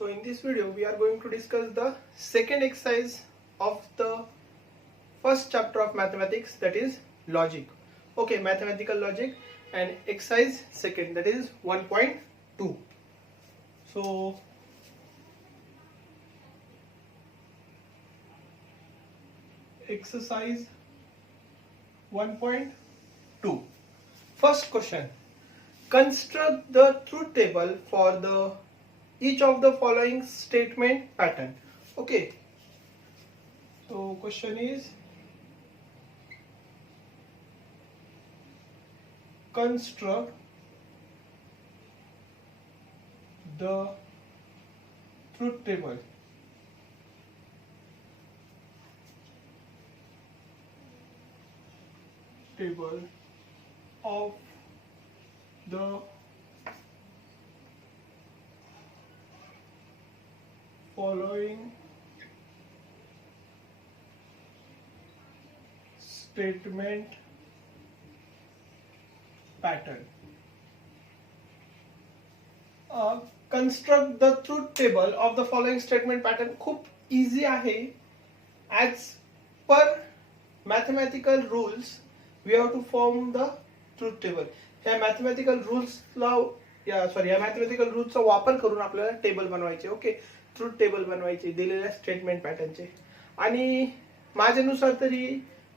So in this video we are going to discuss the second exercise of the first chapter of mathematics, that is logic. Okay, mathematical logic, and exercise second, that is 1.2. So exercise 1.2. First question. Construct the truth table for the each of the following statement pattern. Okay. So question is, construct the truth table of the following statement pattern. Construct the truth table of the following statement pattern. खूप easy आहे. As per mathematical rules we have to form the truth table. या मॅथमॅटिकल रूल्सला या मॅथमॅटिकल रूल्सचा वापर करून आपल्याला टेबल बनवायचे. ओके, ट्रूथ टेबल बनवायचे दिलेल्या स्टेटमेंट पॅटर्नचे. आणि माझ्यानुसार तरी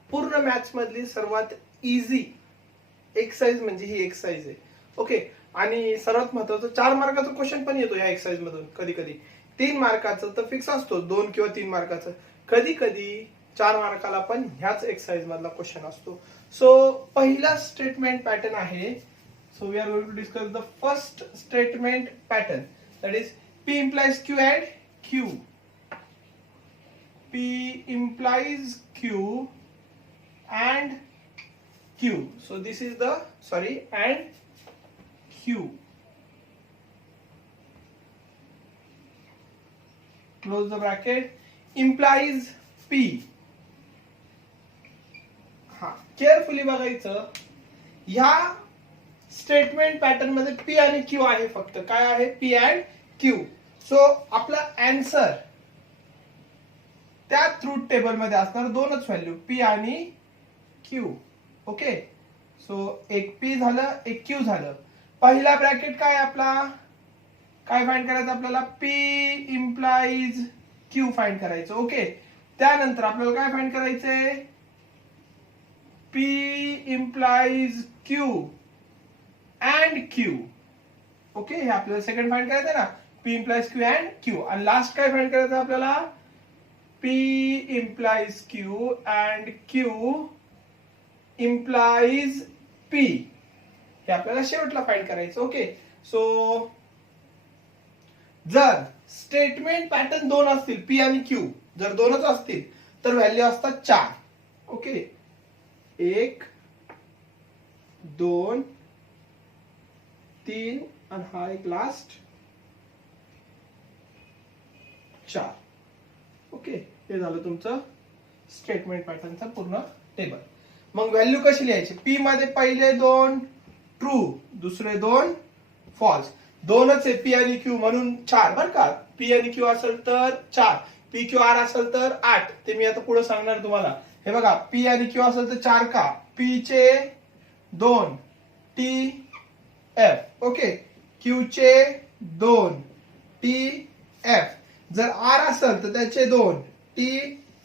पूर्ण मॅथ्स मधली सर्वात इझी एक्सरसाइज म्हणजे ही एक्सरसाइज आहे. ओके, आणि सर्वात महत्वाचं 4 मार्काचा क्वेश्चन पण येतो या एक्सरसाइज मधून. कधी कधी 3 मार्काचं तर फिक्स असतो, 2 किंवा 3 मार्काचं. कधी कधी 4 मार्काला पण ह्याच एक्सरसाइज मधला क्वेश्चन असतो. सो पहिला स्टेटमेंट पॅटर्न आहे. So we are going to discuss the first statement pattern, that is P implies Q and Q. P implies Q and Q. So this is the and Q. Close the bracket. Implies P. Carefully बघायचं, ह्या statement pattern मध्ये P आणि Q आहे. फक्त काय आहे? P and Q. सो आपला आन्सर त्या ट्रूथ टेबल मध्ये असणार दोनच व्हॅल्यू, P आणि Q. ओके, सो एक P झालं, एक Q झालं. पहिला ब्रॅकेट काय आपला, काय फाइंड करायचं आपल्याला? P इम्प्लाइज Q फाइंड करायचं. ओके, त्यानंतर आपल्याला काय फाइंड करायचंय? P implies Q and Q. Okay, हे आपल्याला सेकंड फाइंड करायचं ना, P implies Q and Q. आणि लास्ट काय फाइंड करायचं आपल्याला? P implies Q and Q implies P. हे आपल्याला शेवटला फाइंड करायचं. ओके, सो जर स्टेटमेंट पॅटर्न 2 असतील, P आणि Q जर 2च असतील तर व्हॅल्यू असतात 4. ओके, 1 2 3 आणि हा एक लास्ट 4. ओके, हे झालं तुमचं स्टेटमेंट पॅटर्नचा पूर्ण टेबल. मग व्हॅल्यू कशी लिहायची? P मध्ये पहिले 2 ट्रू, दुसरे 2 फॉल्स. 2च आहे P आणि Q म्हणून 4 बर का. P आणि Q असेल तर 4, P Q R असेल तर 8. ते मी आता पुढे सांगणार तुम्हाला. हे बघा, P आणि Q असेल तर 4 का? P चे 2 T F. ओके, Q चे 2 T F. जर R असेल तर त्याचे 2 T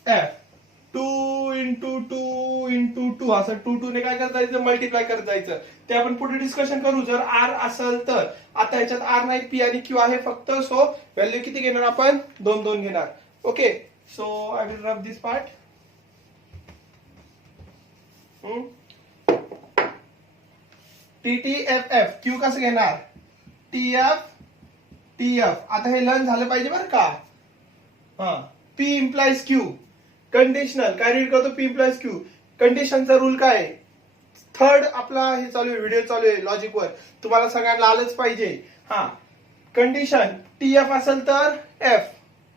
F. 2 into 2 into 2 असं 2 ने काय करत जायचं? मल्टिप्लाय करत जायचं. ते आपण पुढे डिस्कशन करू. जर R असेल तर. आता ह्याच्यात R नाही, P आणि Q आहे फक्त. सो व्हॅल्यू किती घेणार आपण? 2 घेणार. ओके, सो I will rub this part. TTFF. Q कसं घेणार? TF TF. आता हे लर्न झालं पाहिजे बरं का. P implies Q. कंडिशनल काय रीड करतो? P implies Q. कंडिशनचा रूल काय? थर्ड आपला हे चालू आहे, व्हिडिओ चालू आहे लॉजिक वर. तुम्हाला सगळ्यांना आलंच पाहिजे. कंडिशन TF असेल तर F,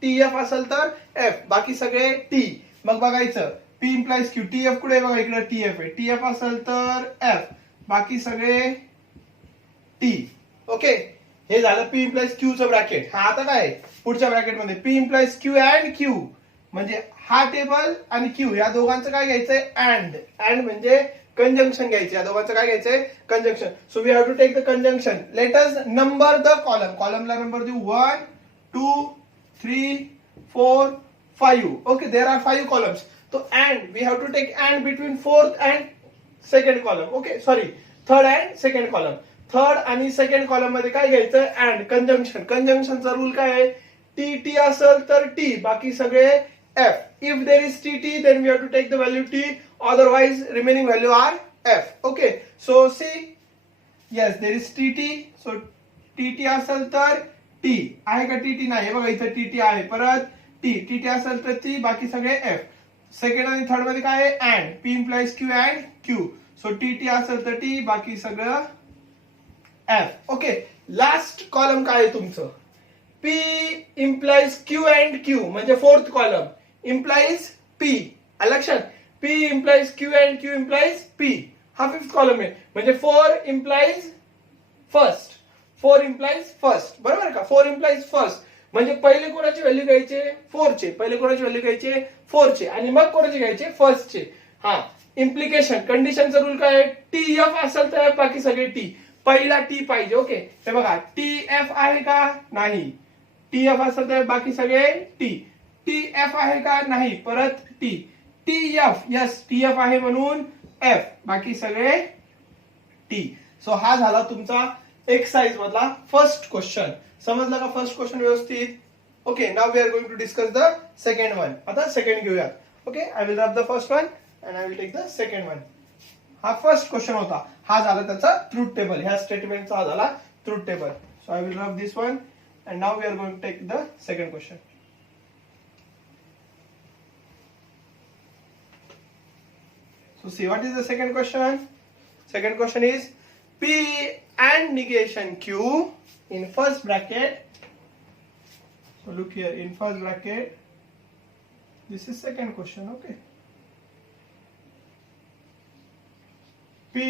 TF असेल तर F, बाकी सगळे T. मग बघायचं P implies Q. TF कुठे बघा, इकडे TF आहे. TF असेल तर F, बाकी सगळे T. ओके, हे झालं P इम्प्लाइज Q चं ब्रॅकेट. हा आता काय पुढच्या ब्रॅकेटमध्ये P implies Q and Q म्हणजे हा टेबल आणि Q या दोघांचं काय घ्यायचंय अँड म्हणजे कंजंक्शन घ्यायचे. या दोघांचं काय घ्यायचंय conjunction. So we have to take the conjunction. Let us number the column. कॉलमला नंबर देऊ 1 2 3 4 5. Okay there are 5 columns. तो and we have to take and between fourth and second column. Okay sorry third and second column. Third आणि second column मध्ये काय घ्यायचं and conjunction. कंजंक्शनचा rule काय आहे टी असेल तर टी बाकी सगळे F. If there is T then we have to take the value T otherwise remaining value are f. okay so see yes there is tt. so tt असेल तर t आहे का tt नाही बघा इथे tt आहे. परत tt असेल तर t बाकी सगळे f. सेकंड आणि थर्ड मध्ये काय आहे and p implies q and q. सो tt असेल तर t बाकी सगळं f. ओके लास्ट कॉलम काय आहे तुमचं p implies q and q म्हणजे फोर्थ कॉलम implies p. लक्षात P implies Q and Q implies P. हा फिफ्थ कॉलम आहे म्हणजे 4 implies first. 4 implies first. बरोबर का 4 implies first म्हणजे पहिले कोणाची व्हॅल्यू घ्यायचे 4 चे. पहिले कोणाची व्हॅल्यू घ्यायचे 4 चे आणि मग कोणाचे घ्यायचे फर्स्ट चे. हा इम्प्लिकेशन कंडिशनचा रूल काय आहे टी एफ असेल तर बाकी सगळे टी. पहिला टी पाहिजे. ओके ते बघा टी एफ आहे का नाही. टी एफ असेल तर बाकी सगळे टी. टी एफ आहे का नाही परत T. T F yes T F आहे म्हणून एफ बाकी सगळे टी. सो हा झाला तुमचा एक्सरसाइज मधला फर्स्ट क्वेश्चन. समजला का फर्स्ट क्वेश्चन व्यवस्थित. Okay now we are going to discuss the second one. आता सेकंड घेऊया. Okay I will wrap the first one and I will take the second one. हा फर्स्ट क्वेश्चन होता. हा झाला त्याचा ट्रूथ टेबल. ह्या स्टेटमेंटचा हा झाला truth table. So I will wrap this one and now we are going to take the second question. So see what is the second question. Second question is P and negation Q in first bracket. So look here in first bracket. This is second question. Okay. P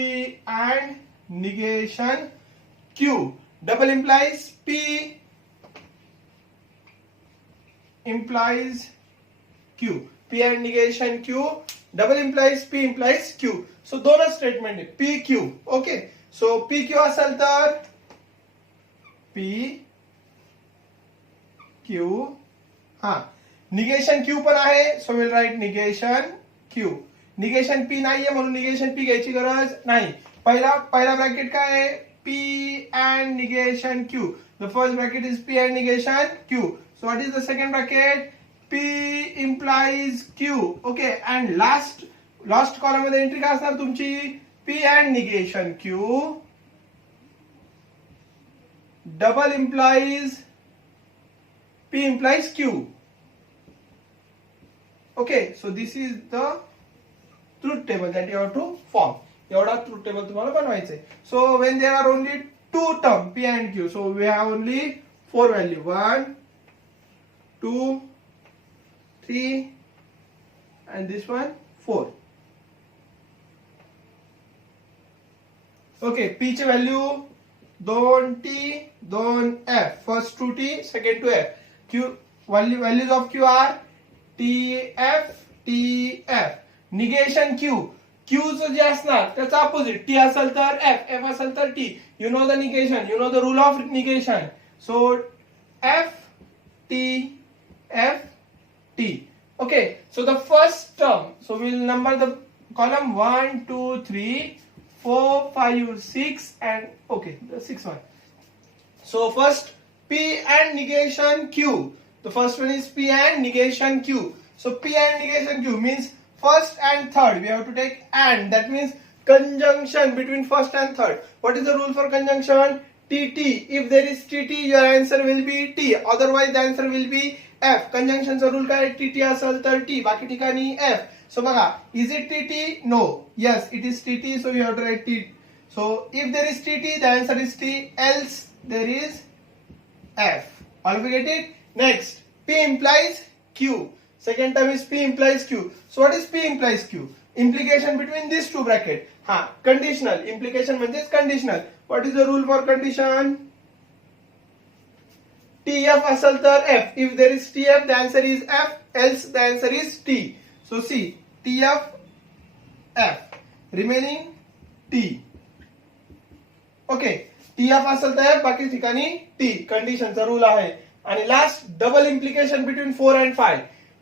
and negation Q. Double implies P implies Q. P and negation Q. Double implies P implies Q. सो दोनच स्टेटमेंट आहे P Q. Okay सो P Q असेल तर P Q. हा negation Q पण आहे. So will write negation Q. Negation P नाहीये म्हणून negation P घ्यायची गरज नाही. पहिला ब्रॅकेट काय आहे P and negation Q. The first bracket is P and negation Q. So what is the second bracket P implies Q. Okay and last column मध्ये entry काय असणार तुमची P and negation Q. Double implies P implies Q. Okay so this is the truth table that you have to form. एवढा truth table तुम्हाला बनवायचं आहे. So when there are only two term P and Q. So we have only 4 value 1 2 3 and this one 4. Okay P ची value 2t 2f. First 2t second 2f. Q values of Q are tf. Negation Q. Q चं जे असणार त्याचा opposite T असेल तर F असेल तर T. You know the negation you know the rule of negation. So F T F T. Okay, so the first term, so we'll number the column 1, 2, 3, 4, 5, 6 and okay, the sixth one. So first P and negation Q. The first one is P and negation Q. So P and negation Q means first and third. We have to take and. That means conjunction between first and third. What is the rule for conjunction? TT. If there is TT, your answer will be T. Otherwise, the answer will be F. कंजंक्शनचा rule काय TT असेल तर T बाकी ठिकाणी F. So बघा is it TT? No. Yes it is TT. So you have to write T. So if there is TT the answer is T. Else there is F. All of you get it. Next P implies Q. Second term is P implies Q. So what is P implies Q? Implication between these two bracket. हा conditional. implication म्हणजेच conditional. What is the rule for condition? TF असेल तर F. If there is TF, the answer is F. Else the answer is T. So see, TF, F. Remaining T. Okay. TF असेल तर F, बाकी ठिकाणी T. कंडिशनचा रूल आहे. आणि लास्ट डबल इम्प्लिकेशन बिटवीन 4 and 5.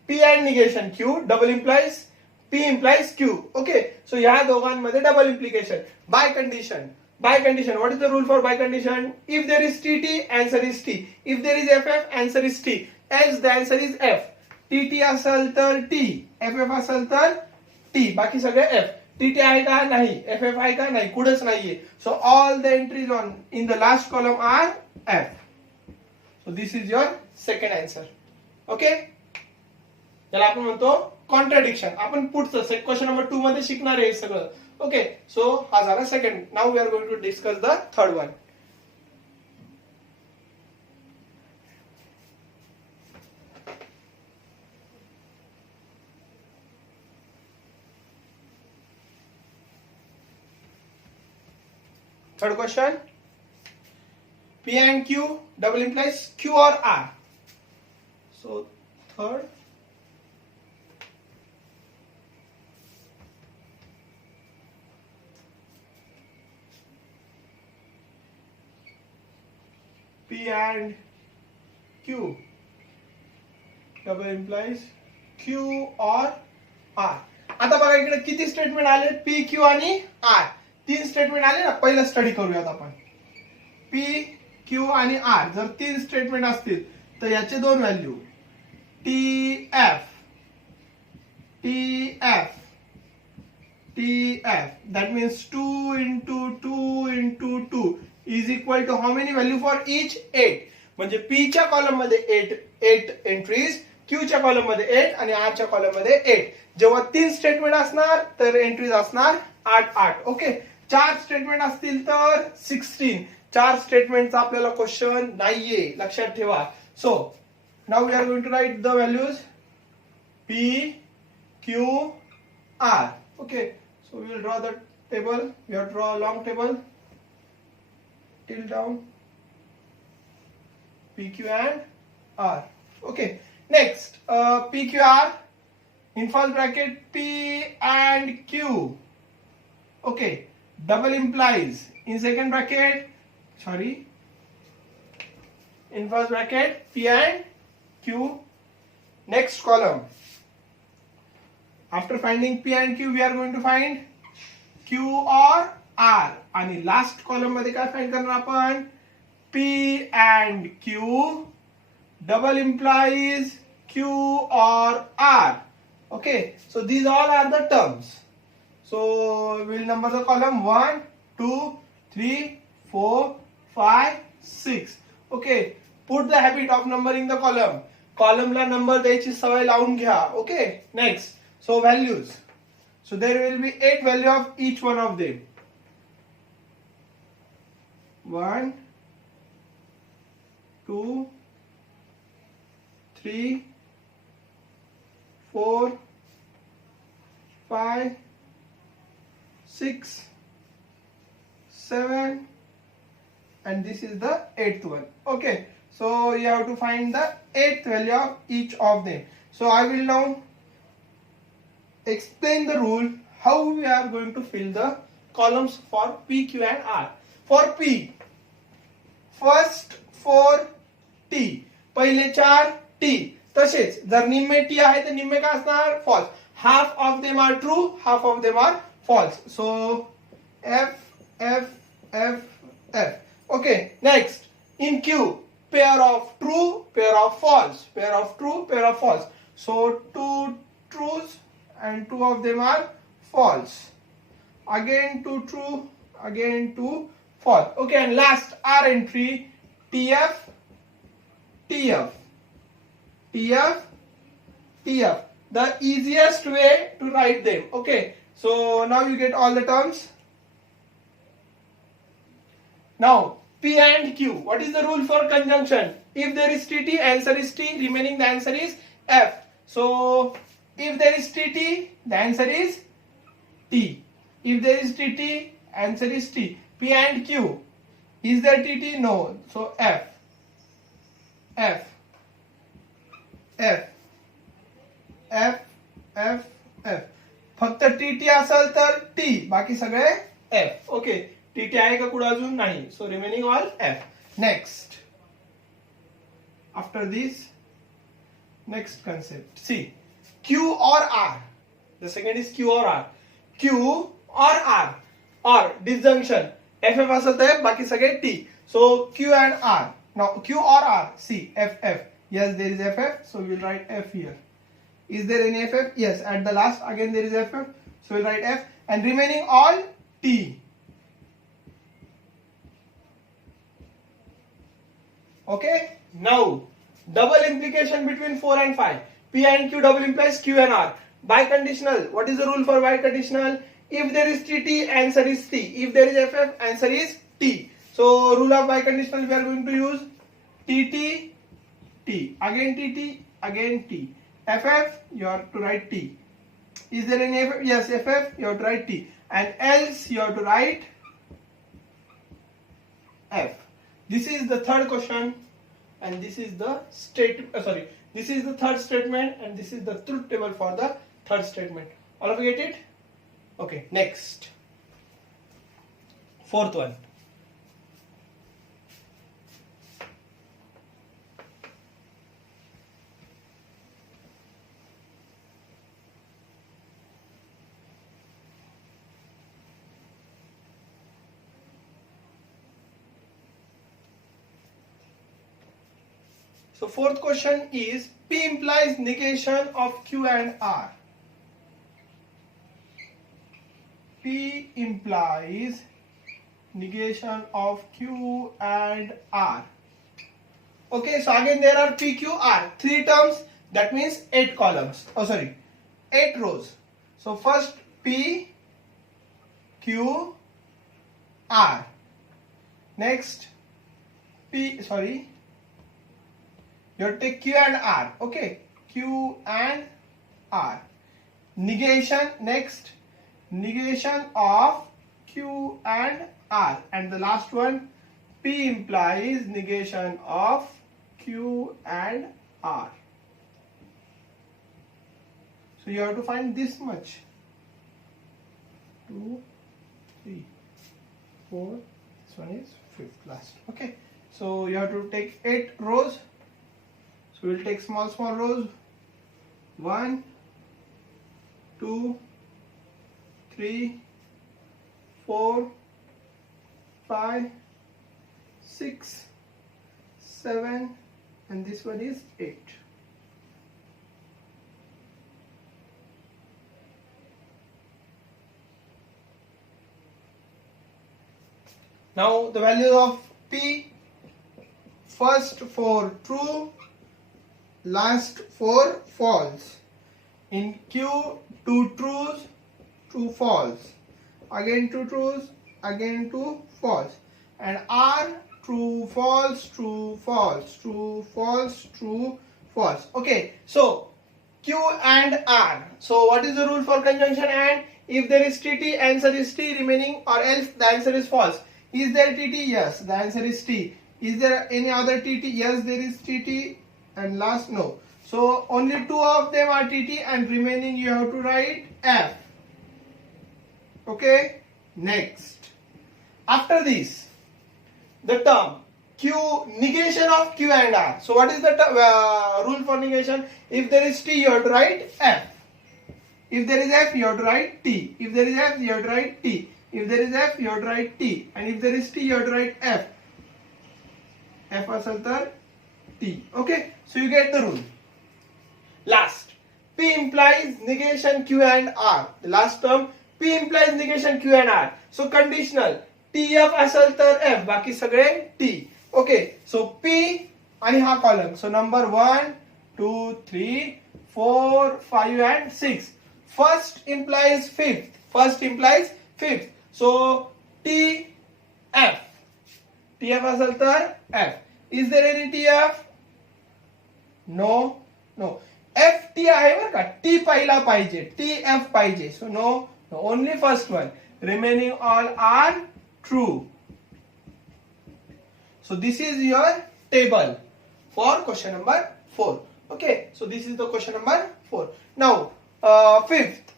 P and negation Q. Double implies P implies Q. Okay. So ह्या दोघांमध्ये double implication. By condition. By condition, what is the rule for by condition? If there is TT, answer is T. If there is FF, answer is T. Else the answer is F. TT असेल तर T, FF असेल तर T. बाकी सगळे F. TT आहे का? नाही. FF आहे का? नाही. कुठेच नाहीये. So all the entries on in the last column are F. So this is your second answer. Okay? त्याला आपण म्हणतो कॉन्ट्राडिक्शन. आपण पुढचं क्वेश्चन नंबर 2 मध्ये शिकणार आहे सगळं. Okay, so हा झाला second. Now we are going to discuss the third one. Third question. P and Q double implies Q or R. So third. P and Q double implies Q or R. आता बघा इकडे किती स्टेटमेंट आले? P, Q आणि R. 3 स्टेटमेंट आले ना. पहिलं स्टडी करूयात आपण. P, Q आणि R जर 3 स्टेटमेंट असतील तर याचे दोन value TF, TF, TF. That means 2 into 2 into 2 is equal to how many value for each? 8. म्हणजे P च्या कॉलम मध्ये 8 एंट्रीज, Q च्या कॉलम मध्ये 8 आणि R च्या कॉलम मध्ये 8. जेव्हा 3 स्टेटमेंट असणार तर एंट्रीज असणार 8. ओके. 4 स्टेटमेंट असतील तर 16. 4 स्टेटमेंटचा आपल्याला क्वेश्चन नाहीये, लक्षात ठेवा. So now we are going to write the values P, Q, R. Okay. So we will draw the table. We have draw a long table till down PQ and R. Okay. Next, PQR in first bracket P and Q. Okay. Double implies in second bracket. Sorry. In first bracket P and Q. Next column. After finding P and Q, we are going to find Q or R. आणि last column मध्ये काय फाइंड करणार आपण? P and Q double implies Q or R. Okay, so these all are the terms. So we'll number the column 1, 2, 3, 4, 5, 6. Okay, put the habit of numbering the column. Column ला number द्यायची सवय लावून घ्या. Okay, next. So values. So there will be 8 value of each one of them. 1, 2, 3, 4, 5, 6, 7, and this is the 8th one. Okay, so you have to find the 8th value of each of them. So I will now explain the rule how we are going to fill the columns for P, Q and R. For P, first 4 T, पहिले 4 T. तसेच जर निम्मे T आहे तर निम्मे काय असणार? False. Half of them are true, half of them are false. So F, F, F, F. Okay, next. In Q, pair of true, pair of false, pair of true, pair of false. So 2 trues and 2 of them are false. Again 2 true, again 2 false. Okay, and last R entry TF, TF, TF, TF. The easiest way to write them. Okay, so now you get all the terms. Now P and Q. What is the rule for conjunction? If there is TT, answer is T. Remaining the answer is F. So if there is TT, the answer is T. If there is TT, answer is T. P and Q. Is there TT? No. So F. F F F F F. फक्त TT असेल तर T, बाकी सगळे F. Okay, TT आहे का कुठे अजून नाही. So remaining all F. Next, after this, next concept, see Q or R. The second is Q or R. Q or R or disjunction. FF असेल तर F, बाकी सगळे T. So Q and R. Now Q or R. See FF. Yes, there is FF. So we'll write F here. Is there any FF? Yes. At the last again there is FF. So we'll write F. And remaining all T. Okay. Now double implication between 4 and 5. P and Q double implies Q and R. Biconditional. What is the rule for biconditional? If there is TT, answer is T. If there is FF, answer is T. So rule of biconditional, we are going to use TT, T. Again TT, again T. FF, you have to write T. Is there any FF? Yes, FF, you have to write T. And else, you have to write F. This is the third question, and this is the this is the third statement, and this is the truth table for the third statement. All of you get it? Okay, next. Fourth one. So fourth question is P implies negation of Q and R. P implies negation of Q and R. Okay, so again there are P, Q, R. 3 terms, that means 8 columns. 8 rows. So first P, Q, R. Next you have to take Q and R. Okay, Q and R. Negation, next, negation of Q and R. And the last one, P implies negation of Q and R. So you have to find this much. 2, 3, 4. This one is fifth last. Okay, so you have to take 8 rows. So we'll take small rows. 1, 2, 3, 4, 5, 6, 7, and this one is 8. Now the value of P, first 4 true, last 4 false. In Q, 2 trues, 2 false. Again 2 trues, again 2 false. And R, true, false, true, false, true, false, true, false. Okay, so Q and R. So what is the rule for conjunction and? If there is TT, answer is T remaining, or else the answer is false. Is there TT? Yes, the answer is T. Is there any other TT? Yes, there is TT. And last, no. So only 2 of them are TT, and remaining you have to write F. Okay, next. After this, the term Q, negation of Q and R. So what is the rule for negation? If there is T, you have to write F. If there is F, you have to write T. If there is F, you have to write T. If there is F, you have to write T. And if there is T, you have to write F. F asal tar T. Okay, so you get the rule. Last, P implies negation Q and R. The last term, P implies negation Q and R. So conditional, TF asal tar F, बाकी सगळे T. Okay, so P आणि हा column. So number 1, 2, 3, 4, 5 and 6. First implies fifth. First implies fifth. So TF. TF asal tar F. Is there any TF? No. FT आहे बरं का, T पहिला पाहिजे, TF पाहिजे. So no, only first one. Remaining all are true. So this is your table. for question number 4. Okay, so this is the question number 4. Now, fifth.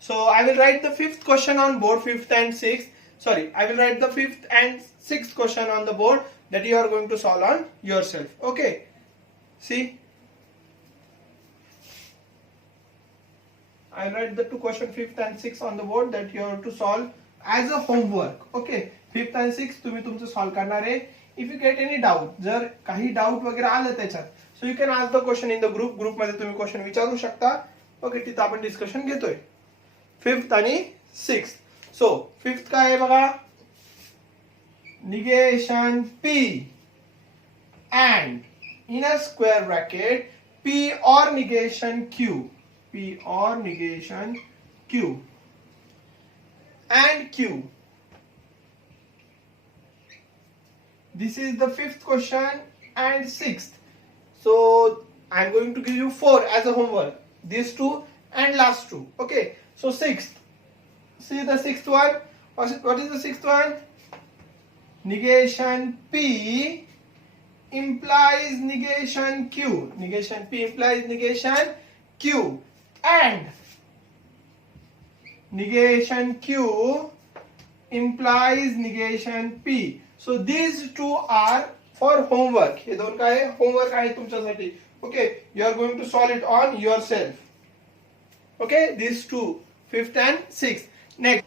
So I will write the fifth question on board, fifth and sixth. Sorry, I will write the fifth and sixth question on the board that you are going to solve on yourself. Okay, see. I write the two question fifth and sixth on the board that you have to solve as a homework. Okay, fifth and sixth तुम्ही तुमचं solve करणार आहे. If you get any doubt, जर काही डाऊट वगैरे आलं त्याच्यात, so you can ask the question in the group. Group मध्ये तुम्ही क्वेश्चन विचारू शकता. ओके, तिथं आपण डिस्कशन घेतोय फिफ्थ आणि सिक्स्थ. सो फिफ्थ काय आहे बघा, negation P and in a square bracket P or negation Q. P or negation Q and Q. This is the fifth question and sixth. So I am going to give you 4 as a homework. These two and last two. Okay. So sixth. See the sixth one. What is the sixth one? Negation P implies negation Q. Negation P implies negation Q. And negation Q implies negation P. So these two are for homework. हे दोन काय आहे? Homework आहे तुमच्यासाठी. Okay, you are going to solve it on yourself. Okay, these two, fifth and sixth. Next.